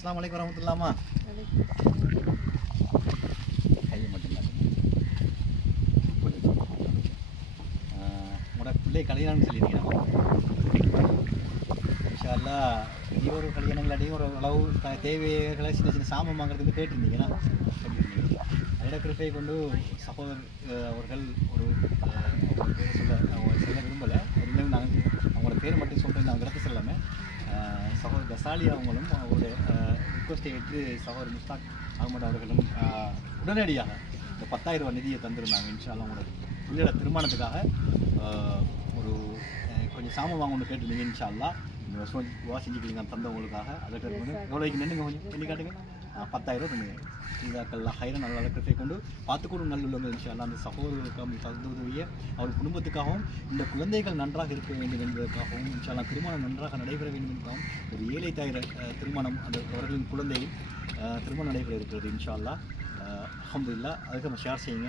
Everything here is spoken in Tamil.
அஸ்ஸலாமு அலைக்கும் வரஹ்மத்துல்லாஹ்மா. கையை மட்டும் உங்களோட பிள்ளை கல்யாணம்னு சொல்லியிருக்கீங்க. இன்ஷா அல்லாஹ் இனி ஒரு கல்யாணங்களாடையும் ஒரு அளவு தேவைகளை சின்ன சின்ன சாமான் வாங்குறதுக்கு கேட்டிருந்தீங்கன்னா அதோட கிருப்பையை கொண்டு சகோதரர் அவர்கள் ஒரு பேரை சொல்ல விரும்பலை. இருந்தாலும் நாங்கள் அவங்களோட பேர் மட்டும் சொல்கிறேன், நாங்கள் விளக்க சொல்லாமல் சகோதரர் கசாலி அவங்களும் அவருடைய ரிக்வஸ்ட்டை ஏற்று சகோதரர் முஸ்தாக் அகமது அவர்களும் உடனடியாக இந்த 10,000 ரூபாய் நிதியை தந்துருந்தாங்க. இன்ஷா அல்லாஹ் அவங்களோட பிள்ளையோட திருமணத்துக்காக ஒரு கொஞ்சம் சாமான் வாங்கணும்னு கேட்டுருந்தீங்க. இன்ஷா அல்லாஹ் இந்த வருஷம் செஞ்சுக்கிட்டீங்க தந்தவங்களுக்காக. அதை எவ்வளோக்கு நின்றுங்க கொஞ்சம் எண்ணி காட்டுங்க. 10,000 ரூபா தந்துங்க. இதாக்கெல்லாம் ஹைரன் நல்ல கிருப்பை கொண்டு பார்த்துக்கொண்டு நல்லுள்ளவங்க இன்ஷா அல்லாஹ் அந்த சகோதரர்களுக்காகவும் தகுதிய அவர் குடும்பத்துக்காகவும் இந்த குழந்தைகள் நன்றாக இருக்க வேண்டும் என்பதற்காகவும் இன்ஷா அல்லாஹ் திருமணம் நன்றாக நடைபெற வேண்டும் என்பதற்காகவும் ஒரு ஏழை தாயிர திருமணம் அந்த அவர்களின் குழந்தை திருமணம் நடைபெற இருக்கிறது இன்ஷா அல்லாஹ். அல்ஹம்துலில்லாஹ். அதுக்கு நம்ம ஷேர் செய்யுங்க.